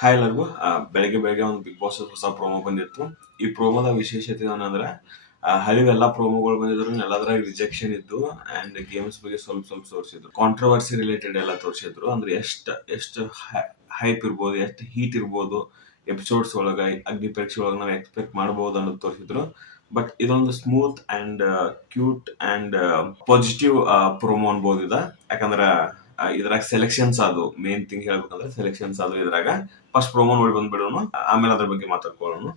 Hi ಎಲ್ಲರಿಗೂ. ಬೆಳಗ್ಗೆ ಬೆಳಗ್ಗೆ ಒಂದು ಬಿಗ್ ಬಾಸ್ ಹೊಸ ಪ್ರೋಮೋ ಬಂದಿತ್ತು. ಈ ಪ್ರೋಮೋದ ವಿಶೇಷತೆ ಏನಂದ್ರೆ ಹಳಿವೆಲ್ಲ ಎಲ್ಲ ಪ್ರೋಮೋಗಳು ಬಂದಿದ್ರು, ಎಲ್ಲದ್ರಾಗ ರಿಜೆಕ್ಷನ್ ಇದ್ದು ಅಂಡ್ ಗೇಮ್ಸ್ ಬಗ್ಗೆ ಸ್ವಲ್ಪ ಸ್ವಲ್ಪ ತೋರಿಸಿದ್ರು. ಕಾಂಟ್ರವರ್ಸಿ ರಿಲೇಟೆಡ್ ಎಲ್ಲ ತೋರಿಸಿದ್ರು. ಅಂದ್ರೆ ಎಷ್ಟು ಹೈಪ್ ಇರ್ಬೋದು, ಎಷ್ಟು ಹೀಟ್ ಇರ್ಬೋದು ಎಪಿಸೋಡ್ಸ್ ಒಳಗ, ಅಗ್ನಿ ಪರೀಕ್ಷೆ ಒಳಗೆ ನಾವು ಎಕ್ಸ್ಪೆಕ್ಟ್ ಮಾಡಬಹುದು ಅನ್ನೋದು ತೋರಿಸಿದ್ರು. ಬಟ್ ಇದೊಂದು smooth and cute and positive promo ಅನ್ಬೋದು ಇದ. ಯಾಕಂದ್ರೆ ಇದ್ರಾಗ ಸೆಲೆಕ್ಷನ್ಸ್ ಅದು ಮೇನ್ ಥಿಂಗ್ ಹೇಳ್ಬೇಕಂದ್ರೆ ಸೆಲೆಕ್ಷನ್ಸ್ ಅದು ಇದ್ರಾಗ. ಫಸ್ಟ್ ಪ್ರೋಮೋ ನೋಡಿ ಬಂದ್ಬಿಡೋಣ, ಆಮೇಲೆ ಅದ್ರ ಬಗ್ಗೆ ಮಾತಾಡ್ಕೊಳ್ಳೋಣ.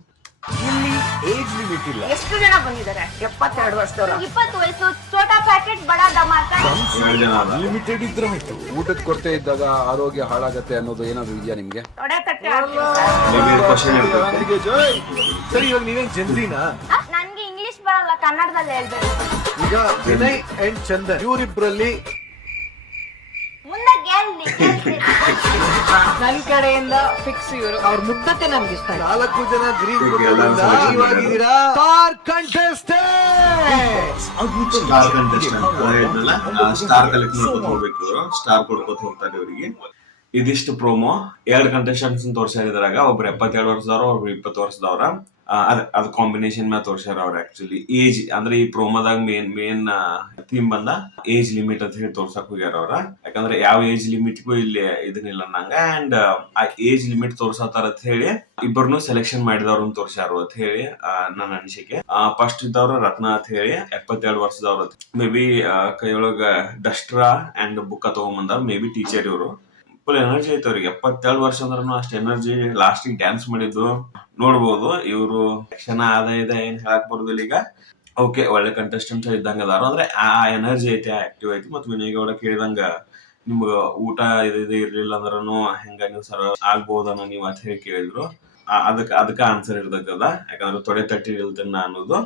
ಇಲ್ಲಿ ಏಜ್ ಲಿಮಿಟ್ ಇಲ್ಲ. ಎಷ್ಟು ಜನ ಬಂದಿದ್ದಾರೆ? 72 ವರ್ಷದವ್ರ. 20 ವಯಸ್ಸು, ಛೋಟಾ ಪ್ಯಾಕೆಟ್ ಬಡಾ ಧಮಾಕ. 2 ಜನ ಅದ. ಲಿಮಿಟೆಡ್ ಇದ್ರೆ ಆಯ್ತು. ಊಟದ ಕೊರತೆ ಇದ್ದಾಗ ಆರೋಗ್ಯ ಹಾಳಾಗತ್ತೆ ಅನ್ನೋದು ಏನಾದ್ರು ಇದೆಯಾ ನಿಮ್ಗೆ? ತೊಡೆ ತಟ್ಟೆ ಆಡ್ತೀನಿ Maybe ಇದು question ಇರ್ಬೇಕು. ನನಗೆ ಜೈ. ಸರಿ, ಇವಾಗ ನೀವೇನ್ ಜನ್ಸಿನಾ? ಸರ್. ನನ್ಗೆ ಇಂಗ್ಲಿಷ್ ಬರಲ್ಲ, ಕನ್ನಡದಲ್ಲಿ ಹೇಳ್ಬೇಕು. ಈಗ ವಿನಯ್ ಅಂಡ್ ಚಂದನ್ ಇವರಿಬ್ರಲ್ಲಿ ಮುಂದೆ ಗೆಲ್ಲಿ. ನನ್ ಕಡೆಯಿಂದ ಫಿಕ್ಸ್ ಇವರು. ಅವ್ರ ಮುಗ್ಧತೆ ನನ್ಗೆ ಇಷ್ಟ ಆಯ್ತು. 4 ಜನ ಗ್ರೀನ್ ಈಗ ಎಲ್ಲರೂ selection ಇವಾಗಿದ್ದೀರಾ star contestant. Star contestant star collect ಮಾಡ್ಕೊತ ಹೋಗ್ಬೇಕು, ಸ್ಟಾರ್ ಕೊಡ್ಕೊತ ಹೋಗ್ತಾರೆ ಇವರಿಗೆ. ಇದಿಷ್ಟು ಪ್ರೋಮೋ. 2 ಕಂಟೆಸ್ಟೆಂಟ್ಸ್ ತೋರ್ಸ್ಯಾರ ಇದ್ರಾಗ. ಒಬ್ರು 77 ವರ್ಷದವ್ರ, ಒಬ್ರು 20 ವರ್ಷದವ್ರ. ಅದ್ ಕಾಂಬಿನೇಷನ್ ಮ್ಯಾಲ ತೋರ್ಸ್ಯಾರ ಅವ್ರ. ಆಕ್ಚುಲಿ ಏಜ್ ಅಂದ್ರೆ ಈ ಪ್ರೋಮೋದಾಗ ಮೇನ್ ಥೀಮ್ ಬಂದ ಏಜ್ ಲಿಮಿಟ್ ಅಂತ ಹೇಳಿ ತೋರ್ಸಕ್ ಹೋಗ್ಯಾರ ಅವ್ರ. ಯಾಕಂದ್ರೆ ಯಾವ ಏಜ್ ಲಿಮಿಟ್ಗೂ ಇಲ್ಲಿ ಇದನ್ನಿಲ್ಲ ನಂಗ. ಅಂಡ್ ಆ ಏಜ್ ಲಿಮಿಟ್ ತೋರ್ಸತ್ತಾರ ಅಂತ ಹೇಳಿ ಇಬ್ಬರನ್ನು ಸೆಲೆಕ್ಷನ್ ಮಾಡಿದವ್ರನ್ನ ತೋರ್ಸ್ಯಾರು ಅಂತ ಹೇಳಿ ನನ್ನ ಅನಿಸಿಕೆ. ಫಸ್ಟ್ ಇದ್ದವ್ರ ರತ್ನ ಅಂತ ಹೇಳಿ 72 ವರ್ಷದವ್ರ. ಮೇ ಬಿ ಕೈಯೊಳಗ ಡಸ್ಟ್ರಾ ಅಂಡ್ ಬುಕ್ಕ ತಗೊಂಬಂದವ್ರ. ಮೇ ಬಿ ಟೀಚರ್ ಇವರು. ಫುಲ್ ಎನರ್ಜಿ ಐತೆ ಅವ್ರಿಗೆ. 72 ವರ್ಷ ಅಂದ್ರೂ ಅಷ್ಟು ಎನರ್ಜಿ. ಲಾಸ್ಟಿಗೆ ಡ್ಯಾನ್ಸ್ ಮಾಡಿದ್ದು ನೋಡ್ಬೋದು. ಇವರು ಕ್ಷಣ ಆದಾಯದ ಏನ್ ಹೇಳಕ್ ಬರೋದಿಲ್ಲ ಈಗ. ಓಕೆ, ಒಳ್ಳೆ ಕಂಟೆಸ್ಟೆಂಟ್ ಇದ್ದಂಗ ಅದಾರ. ಅಂದ್ರೆ ಆ ಎನರ್ಜಿ ಐತೆ, ಆಕ್ಟಿವ್ ಐತಿ. ಮತ್ತು ವಿನಯ್ ಗೌಡ ಕೇಳಿದಂಗ ನಿಮ್ಗ ಊಟ ಇದು ಇರ್ಲಿಲ್ಲ ಅಂದ್ರೂ ಹೆಂಗ ನೀವು ಸರ್ವ್ ಆಗ್ಬೋದನ್ನ ನೀವು ಅಂತ ಹೇಳಿ ಕೇಳಿದ್ರು. ಅದಕ್ಕ ಆನ್ಸರ್ ಇರ್ತದ. ಯಾಕಂದ್ರೆ ತೊಡೆ ತಟ್ಟಿ ಇಲ್ತನ್ನ ಅನ್ನೋದು.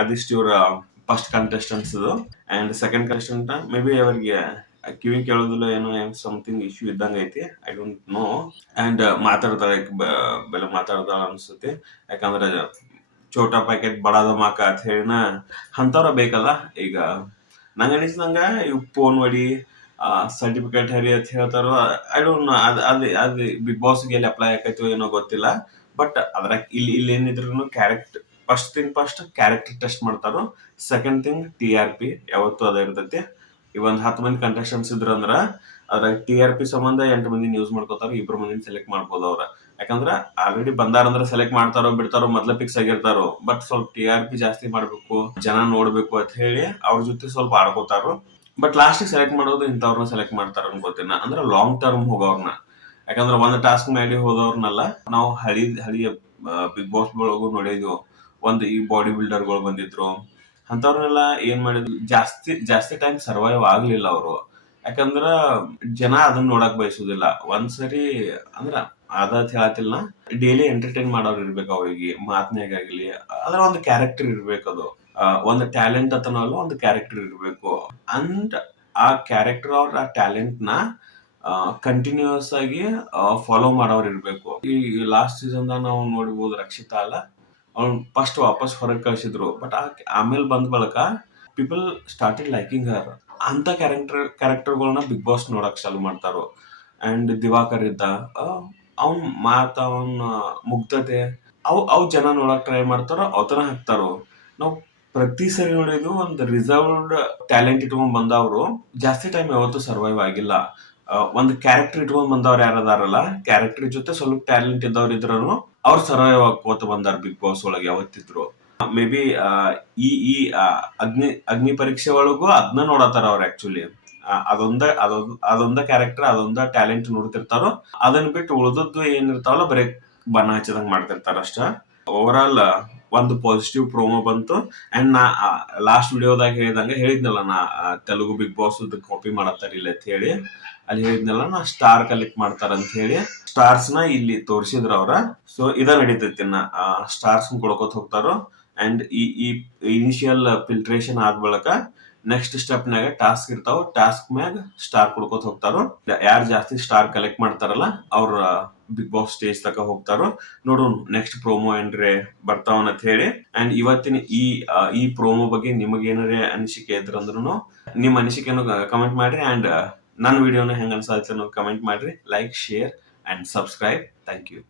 ಅದಿಷ್ಟು ಇವ್ರ ಫಸ್ಟ್ ಕಂಟೆಸ್ಟೆಂಟ್ಸ್ ಇದು. And second contestant may be ಅವ್ರಿಗೆ ಕಿವಿ ಕೇಳೋದಿಲ್ಲ, ಏನೋ ಸಮಥಿಂಗ್ ಇಶ್ಯೂ ಇದ್ದಂಗ ಐತಿ. I don't know. ಅಂಡ್ ಮಾತಾಡ್ತಾಳೆ, ಬೆಲೆ ಮಾತಾಡ್ತಾಳ ಅನ್ಸುತ್ತೆ. ಯಾಕಂದ್ರೆ ಛೋಟಾ ಪ್ಯಾಕೆಟ್ ಬಡಾ ಧಮಾಕ ಅಂತ ಹೇಳಿನ ಅಂತವ್ರ ಬೇಕಲ್ಲ. ಈಗ ನಂಗೆ ಅನಿಸಿದಂಗ ಇವ್ ಫೋನ್ ಹೊಡಿ, ಸರ್ಟಿಫಿಕೇಟ್ ಹರಿ ಅಂತ ಹೇಳ್ತಾರೋ. I don't know. ಅದ್ ಬಿಗ್ ಬಾಸ್ಗೆ ಎಲ್ಲಿ ಅಪ್ಲೈ ಆಕೈತೋ ಏನೋ ಗೊತ್ತಿಲ್ಲ. ಬಟ್ ಅದ್ರಾಗ ಇಲ್ಲಿ ಏನಿದ್ರು ಕ್ಯಾರೆಕ್ಟರ್ ಫಸ್ಟ್ ಕ್ಯಾರೆಕ್ಟರ್ ಟೆಸ್ಟ್ ಮಾಡ್ತಾರೋ. ಸೆಕೆಂಡ್ ಥಿಂಗ್ TRP ಯಾವತ್ತು ಅದ ಇರ್ತೈತಿ. ಈ 10 ಮಂದಿ ಕಂಟೆಸ್ಟೆಂಟ್ಸ್ ಇದ್ರ ಅಂದ್ರ ಅದ್ರಾಗ TRP ಸಂಬಂಧ 8 ಮಂದಿನ ಯೂಸ್ ಮಾಡ್ಕೋತಾರ. 2 ಮಂದಿನ ಸೆಲೆಕ್ಟ್ ಮಾಡ್ಬೋದು ಅವ್ರ. ಯಾಕಂದ್ರ ಆಲ್ರೆಡಿ ಬಂದಾರಂದ್ರ ಸೆಲೆಕ್ಟ್ ಮಾಡ್ತಾರೋ ಬಿಡ್ತಾರೋ, ಮೊದ್ಲ ಫಿಕ್ಸ್ ಆಗಿರ್ತಾರೋ. ಬಟ್ ಸ್ವಲ್ಪ TRP ಜಾಸ್ತಿ ಮಾಡ್ಬೇಕು, ಜನ ನೋಡ್ಬೇಕು ಅಂತ ಹೇಳಿ ಅವ್ರ ಜೊತೆ ಸ್ವಲ್ಪ ಆಡ್ಕೋತಾರೋ. ಬಟ್ ಲಾಸ್ಟಿಗೆ ಸೆಲೆಕ್ಟ್ ಮಾಡೋದು ಇಂಥವ್ರನ್ನ ಸೆಲೆಕ್ಟ್ ಮಾಡ್ತಾರ ಅನ್ಕೋತೀನಿ. ಅಂದ್ರೆ ಲಾಂಗ್ ಟರ್ಮ್ ಹೋಗೋರ್ನ. ಯಾಕಂದ್ರೆ ಒಂದ್ ಟಾಸ್ಕ್ ಮಾಡಿ ಹೋದವ್ರನ್ನಲ್ಲ. ನಾವು ಹಳಿಯ ಬಿಗ್ ಬಾಸ್ ಒಳಗೂ ನೋಡಿದ್ವು. ಈ ಬಾಡಿ ಬಿಲ್ಡರ್ಗಳು ಬಂದಿದ್ರು. ಅಂತವ್ರನ್ನೆಲ್ಲ ಏನ್ ಮಾಡಿದ್ರು, ಜಾಸ್ತಿ ಟೈಮ್ ಸರ್ವೈವ್ ಆಗ್ಲಿಲ್ಲ ಅವರು. ಯಾಕಂದ್ರ ಜನ ಅದನ್ನ ನೋಡಕ್ ಬಯಸುದಿಲ್ಲ. ಒಂದ್ಸರಿ ಅಂದ್ರ ಅದ ಹೇಳತಿಲ್ಲ, ಡೈಲಿ ಎಂಟರ್ಟೈನ್ ಮಾಡೋರು ಇರ್ಬೇಕು ಅವ್ರಿಗೆ. ಮಾತ್ನಾಗಾಗ್ಲಿ ಅದ್ರ ಒಂದು ಕ್ಯಾರೆಕ್ಟರ್ ಇರ್ಬೇಕು. ಅದು ಒಂದು ಟ್ಯಾಲೆಂಟ್ ಅಂತನಲ್ಲ, ಒಂದು ಕ್ಯಾರೆಕ್ಟರ್ ಇರ್ಬೇಕು. ಅಂಡ್ ಆ ಕ್ಯಾರೆಕ್ಟರ್ ಅವ್ರ ಆ ಟ್ಯಾಲೆಂಟ್ ನ ಕಂಟಿನ್ಯೂಸ್ ಆಗಿ ಫಾಲೋ ಮಾಡೋರು ಇರ್ಬೇಕು. ಈ ಲಾಸ್ಟ್ ಸೀಸನ್ ನಾವು ನೋಡ್ಬೋದು, ರಕ್ಷಿತಾ ಅಲ್ಲ, ಅವ್ನು ಫಸ್ಟ್ ವಾಪಸ್ ಹೊರಗೆ ಕಳ್ಸಿದ್ರು. ಬಟ್ ಆಮೇಲೆ ಬಂದ ಬಳಿಕ ಪೀಪಲ್ ಸ್ಟಾರ್ಟೆಡ್ ಲೈಕಿಂಗ್ ಹರ್. ಅಂತ ಕ್ಯಾರೆಕ್ಟರ್ಗಳನ್ನ ಬಿಗ್ ಬಾಸ್ ನೋಡಕ್ ಚಾಲು ಮಾಡ್ತಾರೋ. ಅಂಡ್ ದಿವಾಕರ್ ಇದ್ದ, ಅವ್ನ್ ಅವನ್ ಮುಗ್ಧತೆ ಅವ್ ಜನ ನೋಡಕ್ ಟ್ರೈ ಮಾಡ್ತಾರೋ, ಅವತನ ಹಾಕ್ತಾರೋ. ನಾವು ಪ್ರತಿ ಸರಿ ನೋಡಿದ್ವು ಒಂದು ರಿಸರ್ವ್ಡ್ ಟ್ಯಾಲೆಂಟ್ ಇಟ್ಕೊಂಡ್ ಬಂದವ್ರು ಜಾಸ್ತಿ ಟೈಮ್ ಯಾವತ್ತೂ ಸರ್ವೈವ್ ಆಗಿಲ್ಲ. ಒಂದು ಕ್ಯಾರೆಕ್ಟರ್ ಇಟ್ಕೊಂಡ್ ಬಂದವ್ರು ಯಾರದಾರಲ್ಲ, ಕ್ಯಾರೆಕ್ಟರ್ ಜೊತೆ ಸ್ವಲ್ಪ ಟ್ಯಾಲೆಂಟ್ ಇದ್ದವ್ರು ಇದ್ರೂ ಅವ್ರು ಸರ್ವೈವ್ ಆಗೋತ ಬಂದಾರ ಬಿಗ್ ಬಾಸ್ ಒಳಗೆ ಯಾವತ್ತಿದ್ರು. ಮೇ ಬಿ ಈ ಅಗ್ನಿ ಪರೀಕ್ಷೆ ಒಳಗೂ ಅದನ್ನ ನೋಡತಾರ ಅವ್ರ. ಆಕ್ಚುಲಿ ಅದೊಂದ ಕ್ಯಾರೆಕ್ಟರ್, ಅದೊಂದ ಟ್ಯಾಲೆಂಟ್ ನೋಡ್ತಿರ್ತಾರೋ. ಅದನ್ನ ಬಿಟ್ಟು ಉಳಿದದ್ದು ಏನಿರ್ತಾವಲ್ಲ ಬರೀ ಬಣ್ಣ ಹಚ್ಚದಂಗ್ ಮಾಡ್ತಿರ್ತಾರ ಅಷ್ಟ. ಓವರ್ ಆಲ್ ಒಂದು ಪಾಸಿಟಿವ್ ಪ್ರೋಮೋ ಬಂತು. ಅಂಡ್ ನಾ ಲಾಸ್ಟ್ ವಿಡಿಯೋದಾಗ ಹೇಳಿದ್ನಲ್ಲ, ನಾ ತೆಲುಗು ಬಿಗ್ ಬಾಸ್ ಕಾಪಿ ಮಾಡತ್ತಾರಿಲ್ಲ ಅಂತ ಹೇಳಿ. ಅಲ್ಲಿ ಹೇಳಿದ್ನಲ್ಲ, ನಾ ಸ್ಟಾರ್ ಕಲೆಕ್ಟ್ ಮಾಡ್ತಾರ ಅಂತ ಹೇಳಿ. ಸ್ಟಾರ್ಸ್ ನ ಇಲ್ಲಿ ತೋರಿಸಿದ್ರ ಅವ್ರ. ಸೊ ಇದ ನಡೀತೈತಿ. ಸ್ಟಾರ್ಸ್ ಕೊಡ್ಕೋತ ಹೋಗ್ತಾರೋ. ಅಂಡ್ ಈ ಇನಿಷಿಯಲ್ ಫಿಲ್ಟ್ರೇಷನ್ ಆದ ಬಳಿಕ ನೆಕ್ಸ್ಟ್ ಸ್ಟೆಪ್ನಾಗ ಟಾಸ್ಕ್ ಇರ್ತಾವ. ಟಾಸ್ಕ್ ಮ್ಯಾಗ ಸ್ಟಾರ್ ಕೊಡ್ಕೋತ ಹೋಗ್ತಾರೋ. ಯಾರು ಜಾಸ್ತಿ ಸ್ಟಾರ್ ಕಲೆಕ್ಟ್ ಮಾಡ್ತಾರಲ್ಲ ಅವ್ರ ಬಿಗ್ ಬಾಸ್ ಸ್ಟೇಜ್ ತಕ ಹೋಗ್ತಾರೋ. ನೋಡೋಣ ನೆಕ್ಸ್ಟ್ ಪ್ರೋಮೋ ಏನ್ರೆ ಬರ್ತಾವನ್ ಅಂತ ಹೇಳಿ. ಅಂಡ್ ಇವತ್ತಿನ ಈ ಪ್ರೋಮೋ ಬಗ್ಗೆ ನಿಮಗೆ ಏನಾರೇ ಅನಿಸಿಕೆ ಇದ್ರಂದ್ರೂ ನಿಮ್ಮ ಅನಿಸಿಕೆಯನ್ನು ಕಮೆಂಟ್ ಮಾಡ್ರಿ. ಅಂಡ್ ನನ್ನ ವಿಡಿಯೋನ ಹೆಂಗ ಅನ್ಸಾಯ್ತು ಕಮೆಂಟ್ ಮಾಡ್ರಿ. Like, share and subscribe. Thank you.